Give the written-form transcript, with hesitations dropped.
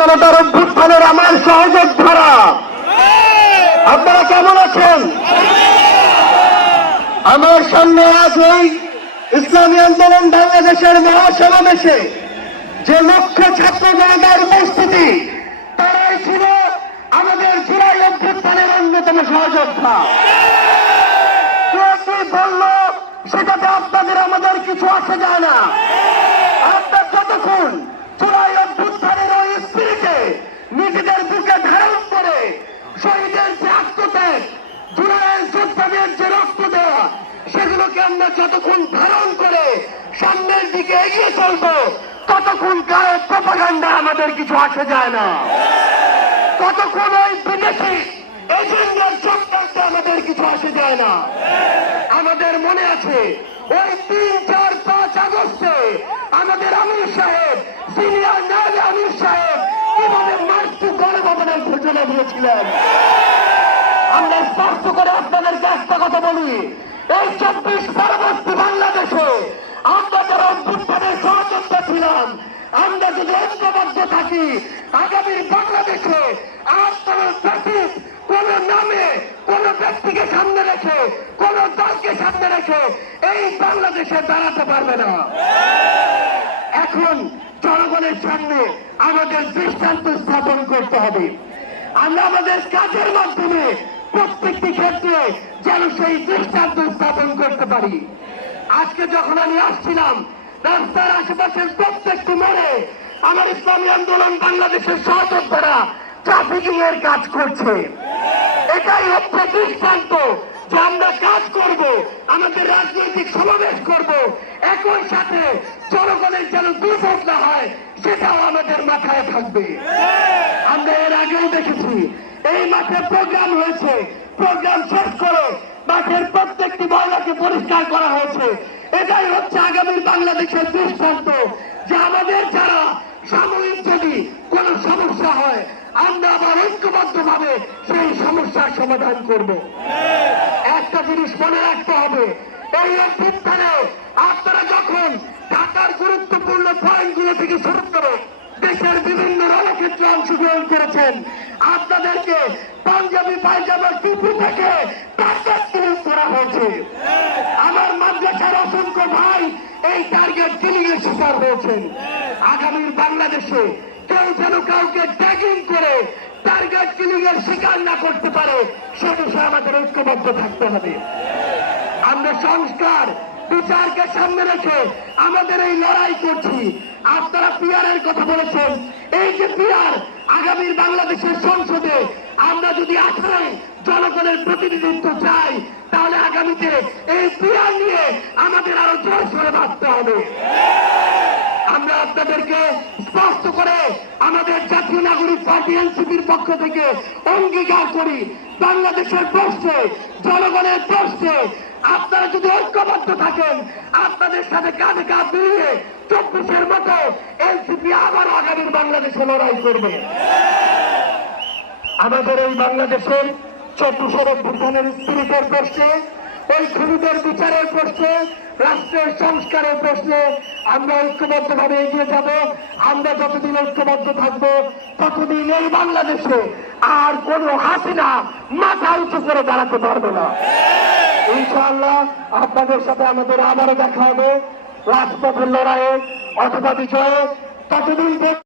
জনতার অভ্যুত্থানের আমার সহযোদ্ধারা, আপনারা কেমন আছেন? আমার সামনে আজ এই ইসলামী আন্দোলন বাংলাদেশের মহাসমাবেশে যে লক্ষ্য ছাত্র জনতার উপস্থিতি, তারাই ছিল আমাদের জুলাই অভ্যুত্থানের অন্যতম সহযোদ্ধা। কি বলল সেটাতে আপনাদের আমাদের কিছু আসে যায় না। আপনার যতক্ষণ জুলাই অভ্যুত্থানের ওই স্পিরিটে নিজেদের বুকে ধারণ করে শহীদের যে আত্মত্যাগ, জুলাইয়ের যোদ্ধাদের যে রক্ত দেওয়া, সেগুলোকে আমরা যতক্ষণ ধারণ করে সামনের দিকে এগিয়ে চলবো, ততক্ষণ কারো প্রপাগান্ডা আমাদের কিছু আসে যায় না। ততক্ষণ ওই বিদেশি এজেন্ডার চক্রান্তে আমাদের কিছু আসে যায় না। আমাদের মনে আছে ওই 3, 4, 5 আগস্টে আমাদের আমির সাহেব, সিনিয়র নায়েব আমির সাহেব কিভাবে মার্চ গণভবনের ঘোষণা দিয়েছিলেন। আমরা স্পষ্ট করে আপনাদেরকে একটা কথা বলি, এই 24 পরবর্তী বাংলাদেশে আমরা যারা অভ্যুত্থানের সহযোদ্ধা ছিলাম, আমরা যদি ঐক্যবদ্ধ থাকি, আগামীর বাংলাদেশে আর কোন ফ্যাসিস্ট কোন নামে কোন ব্যক্তিকে সামনে রেখে কোন দলকে সামনে রেখে এই বাংলাদেশে দাঁড়াতে পারবে না। এখন জনগণের সামনে আমাদের দৃষ্টান্ত স্থাপন করতে হবে। আমরা আমাদের কাজের মাধ্যমে প্রত্যেকটি ক্ষেত্রে যেন সেই দৃষ্টান্ত স্থাপন করতে পারি। আজকে যখন আমি আসছিলাম, রাস্তার আশেপাশের প্রত্যেকটি মোড়ে আমার ইসলামী আন্দোলন বাংলাদেশের সহযোদ্ধারা ট্রাফিকিং এর কাজ করছে। এটাই হচ্ছে দৃষ্টান্ত যে আমরা কাজ করব, আমাদের রাজনৈতিক সমাবেশ করব, একই সাথে জনগণের যেন দুর্ভোগ না হয় সেটাও আমাদের মাথায় থাকবে। আমরা এর আগেও দেখেছি এই মাঠে প্রোগ্রাম হয়েছে, প্রোগ্রাম শেষ করে মাঠের প্রত্যেকটি ময়লাকে পরিষ্কার করা হয়েছে। এটাই হচ্ছে আগামীর বাংলাদেশের দৃষ্টান্ত যে আমাদের যারা সাময়িক যদি কোন সমস্যা হয়, আমরা আবার ঐক্যবদ্ধ ভাবে সেই সমস্যার সমাধান করব। একটা জিনিস মনে রাখতে হবে, এই অভ্যুত্থানে আপনারা যখন ঢাকার গুরুত্বপূর্ণ পয়েন্টগুলো থেকে শুরু করে দেশের বিভিন্ন রণক্ষেত্রে অংশগ্রহণ করেছেন, আপনাদেরকে পাঞ্জাবি পায়জামার টুপি থেকে টার্গেট কিলিং করা হয়েছে। আমার মাদ্রাসার অসংখ্য ভাই এই টার্গেট কিলিং এর শিকার হয়েছেন। আগামীর বাংলাদেশে কেউ যেন কাউকে ট্যাগিং করে টার্গেট কিলিং এর শিকার না করতে পারে, সে বিষয়ে আমাদের ঐক্যবদ্ধ থাকতে হবে। আমরা সংস্কার বিচারকে সামনে রেখে আমাদের এই লড়াই করছি। আপনারা পিয়ারের কথা বলেছেন, এই যে পিয়ার আগামীর বাংলাদেশের সংসদে আমরা যদি আসলে জনগণের প্রতিনিধিত্ব চাই, তাহলে আগামীতে এই পিয়ার নিয়ে আমাদের আরো জোর সরে ভাবতে হবে। আমরা আপনাদেরকে স্পষ্ট করে আমাদের জাতীয় নাগরিক পার্টি এনসিপির পক্ষ থেকে অঙ্গীকার করি, বাংলাদেশের প্রশ্নে, জনগণের প্রশ্নে আপনারা যদি ঐক্যবদ্ধ থাকেন, আপনাদের সাথে কাঁধে কাঁধ মিলিয়ে 24-এর মতো এনসিপি আবার আগামীর বাংলাদেশে লড়াই করবে। আমাদের এই বাংলাদেশের 24-এর অভ্যুত্থানের স্পিরিটের প্রশ্নে, ওই খুনিদের বিচারের প্রশ্নে, রাষ্ট্রের সংস্কারের প্রশ্নে আমরা ঐক্যবদ্ধ ভাবে এগিয়ে যাব। আমরা যতদিন ঐক্যবদ্ধ থাকবো, ততদিন এই বাংলাদেশে আর কোন হাসিনা মাথা উঁচু করে দাঁড়াতে পারবে না। ইনশাআল্লাহ আপনাদের সাথে আমাদের আবারও দেখা হবে রাজপথের লড়াইয়ে অথবা বিজয়ে। ততদিন